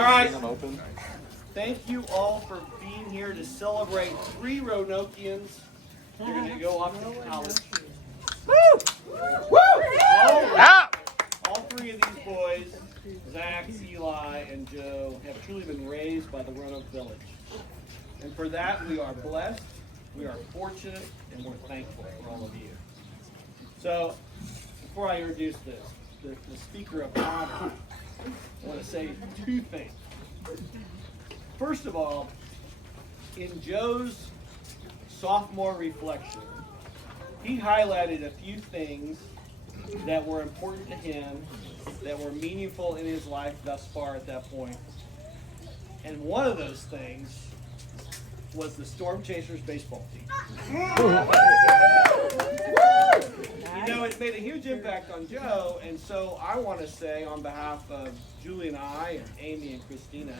All right. Thank you all for being here to celebrate 3 Roanokeans. They're going to go off to college. Woo! Woo! All 3 of these boys, Zach, Eli, and Joe, have truly been raised by the Roanoke Village. And for that, we are blessed, we are fortunate, and we're thankful for all of you. So, before I introduce the speaker of honor, I want to say 2 things. First of all, in Joe's sophomore reflection, he highlighted a few things that were important to him, that were meaningful in his life thus far at that point. And one of those things was the Storm Chasers baseball team. You know, it made a huge impact on Joe, and so I want to say on behalf of Julie and I, and Amy and Christina,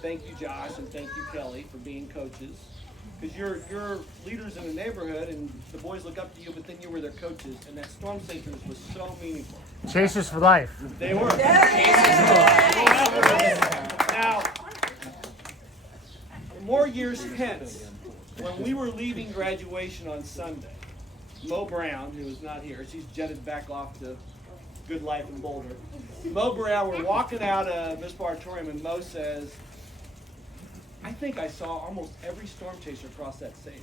thank you, Josh, and thank you, Kelly, for being coaches. Because you're leaders in the neighborhood, and the boys look up to you, but then you were their coaches, and that Storm Chasers was so meaningful. Chasers for life. They were. Chasers for life. Now, more years hence, when we were leaving graduation on Sunday, Mo Brown, who is not here, she's jetted back off to good life in Boulder. Mo Brown, we're walking out of Municipal Auditorium, and Mo says, I think I saw almost every Storm Chaser cross that stage.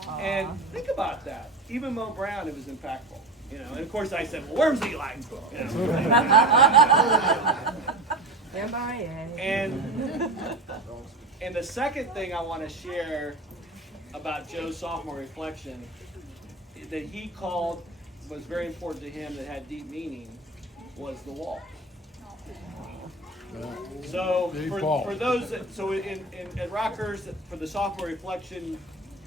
Aww. And think about that. Even Mo Brown, it was impactful. You know, and of course I said, well, where's Eli? You know. And the second thing I want to share about Joe's sophomore reflection that he called was very important to him, that had deep meaning, was the wall. So for those that, so at Rockers, for the sophomore reflection,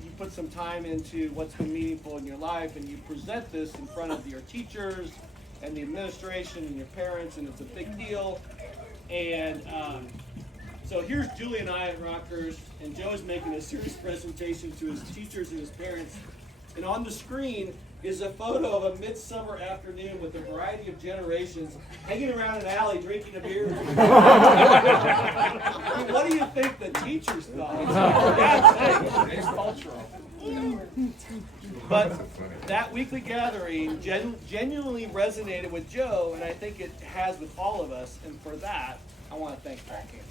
you put some time into what's been meaningful in your life, and you present this in front of your teachers and the administration and your parents, and it's a big deal. And so here's Julie and I at Rockers, and Joe is making a serious presentation to his teachers and his parents. And on the screen is a photo of a midsummer afternoon with a variety of generations hanging around an alley drinking a beer. I mean, what do you think the teachers thought? It's cultural. But that weekly gathering genuinely resonated with Joe, and I think it has with all of us. And for that, I want to thank Paul Camp.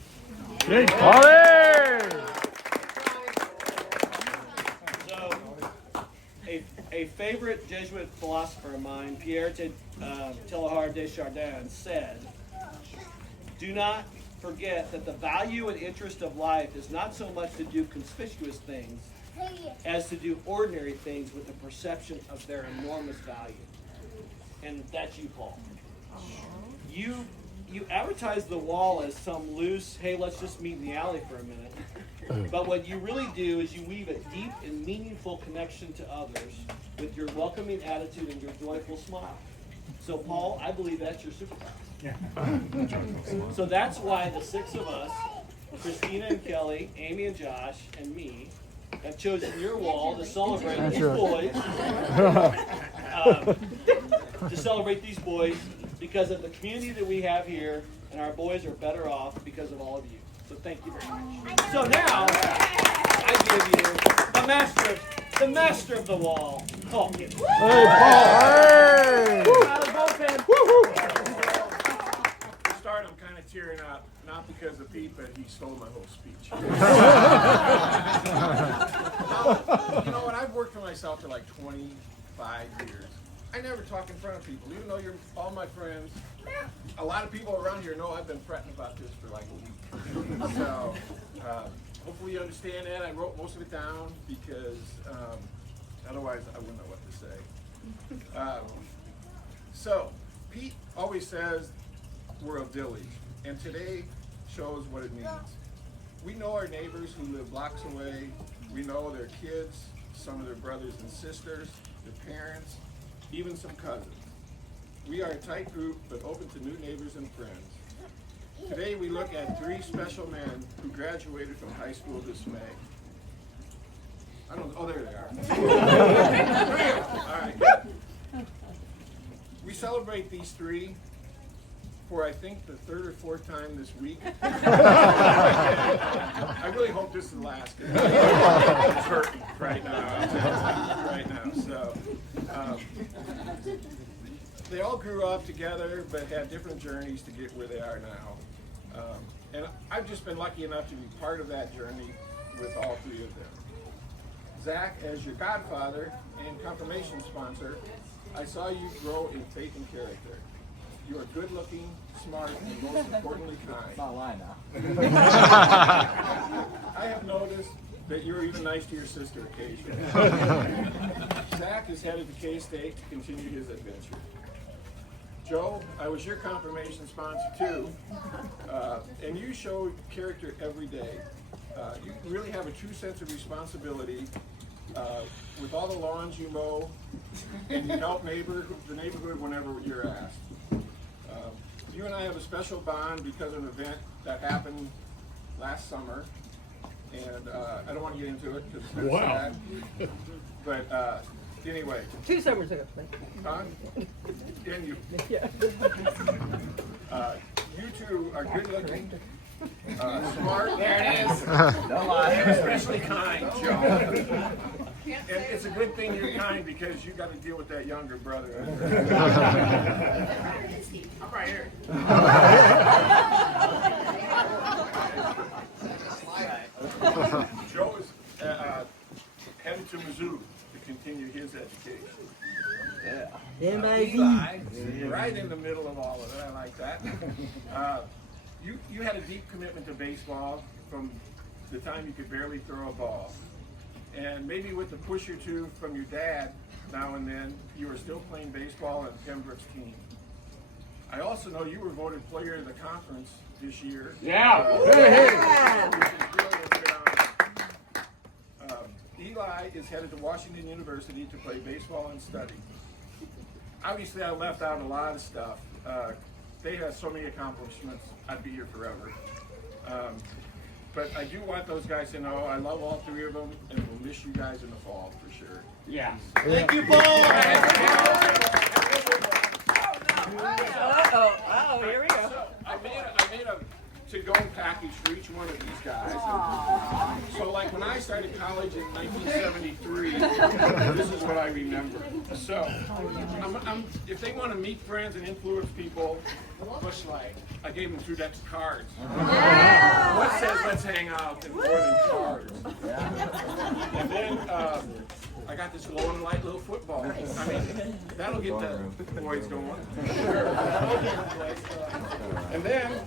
So, a favorite Jesuit philosopher of mine, Pierre Teilhard de Chardin, said, do not forget that the value and interest of life is not so much to do conspicuous things as to do ordinary things with the perception of their enormous value. And that's you, Paul. You advertise the wall as some loose, hey, let's just meet in the alley for a minute. But what you really do is you weave a deep and meaningful connection to others with your welcoming attitude and your joyful smile. So, Paul, I believe that's your superpower. So that's why the 6 of us, Christina and Kelly, Amy and Josh, and me, have chosen your wall to celebrate these boys. To celebrate these boys because of the community that we have here, and our boys are better off because of all of you. So thank you very much. So now, I give you the master of the wall, Paul Camp. Hey, Paul! Hey! To start, I'm kind of tearing up, not because of Pete, but he stole my whole speech. You know what? I've worked for myself for like 25 years. I never talk in front of people, even though you're all my friends. A lot of people around here know I've been fretting about this for like a week. So, hopefully you understand that. I wrote most of it down because otherwise I wouldn't know what to say. So, Pete always says we're a village, and today shows what it means. We know our neighbors who live blocks away. We know their kids, some of their brothers and sisters, their parents, even some cousins. We are a tight group, but open to new neighbors and friends. Today we look at 3 special men who graduated from high school this May. Oh, there they are. All right. We celebrate these 3 for for I think the third or fourth time this week. I really hope this is the last. It's hurting right now. Right now. So they all grew up together, but had different journeys to get where they are now. And I've just been lucky enough to be part of that journey with all three of them. Zach, as your godfather and confirmation sponsor, I saw you grow in faith and character. You are good looking, smart, and most importantly kind. Not lying now. I have noticed that you're even nice to your sister occasionally. Zach is headed to K-State to continue his adventure. Joe, I was your confirmation sponsor too, and you show character every day. You really have a true sense of responsibility with all the lawns you mow, and you help the neighborhood whenever you're asked. You and I have a special bond because of an event that happened last summer, and I don't want to get into it because it's kind of sad. But anyway. 2 summers ago. Huh? And you. Yeah. You two are good looking, smart. There it is. Don't lie. And especially kind, Joe. And it's a good thing you're kind because you got to deal with that younger brother. I'm right here. Joe is headed to Mizzou to continue his education. Yeah, baby. Right in the middle of all of it. I like that. You had a deep commitment to baseball from the time you could barely throw a ball. And maybe with a push or two from your dad now and then, you were still playing baseball on Pembroke's team. I also know you were voted player of the conference this year. Yeah. Eli is headed to Washington University to play baseball and study. Obviously, I left out a lot of stuff. They have so many accomplishments. I'd be here forever. But I do want those guys to know I love all three of them, and we'll miss you guys in the fall for sure. Yeah. Thank you, Paul. Oh, here we go. So I made a to-go package for each one of these guys. So like when I started college in 1973, this is what I remember. So if they want to meet friends and influence people, Bush Light, I gave them 2 decks of cards. What says let's hang out and more than cards? And then I got this glow and light little football. I mean, that'll get the boys going. And then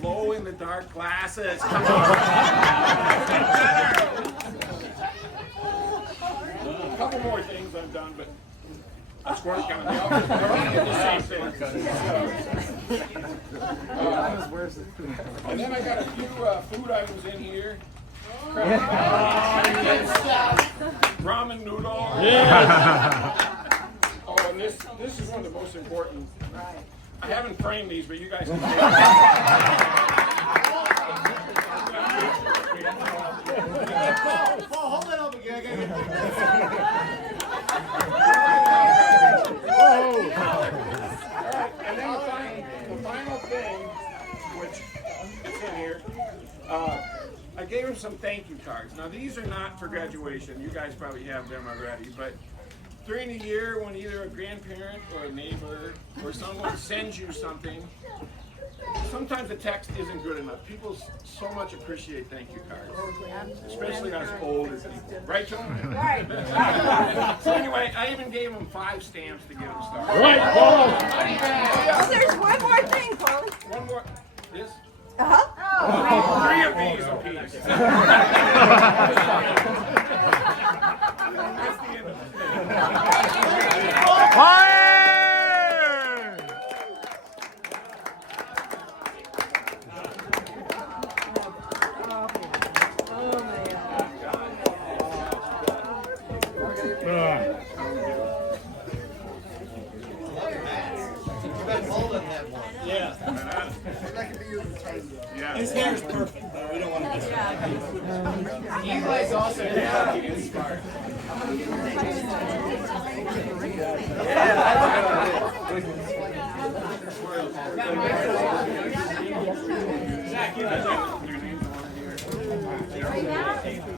glow in the dark glasses. Come on. A couple more things I've done, but that's work on the same thing. And then I got a few food items in here. Ramen noodles. Oh, and this is one of the most important. I haven't framed these, but you guys can see it. Paul, hold that up again. I gotta get And then the final thing, which is in here, I gave him some thank you cards. Now these are not for graduation. You guys probably have them already, but during the year when either a grandparent or a neighbor or someone sends you something, sometimes the text isn't good enough. People so much appreciate thank you cards, especially us older people. Right, John? Right. So anyway, I even gave them 5 stamps to get them started. Right, Paul. Oh, there's one more thing, Paulie. One more. This? Uh-huh. 3 of these apiece. That's the end of it. Fire! Yeah. His hair is perfect, though. We don't want to miss it. Eli's also happy and smart. Zach, you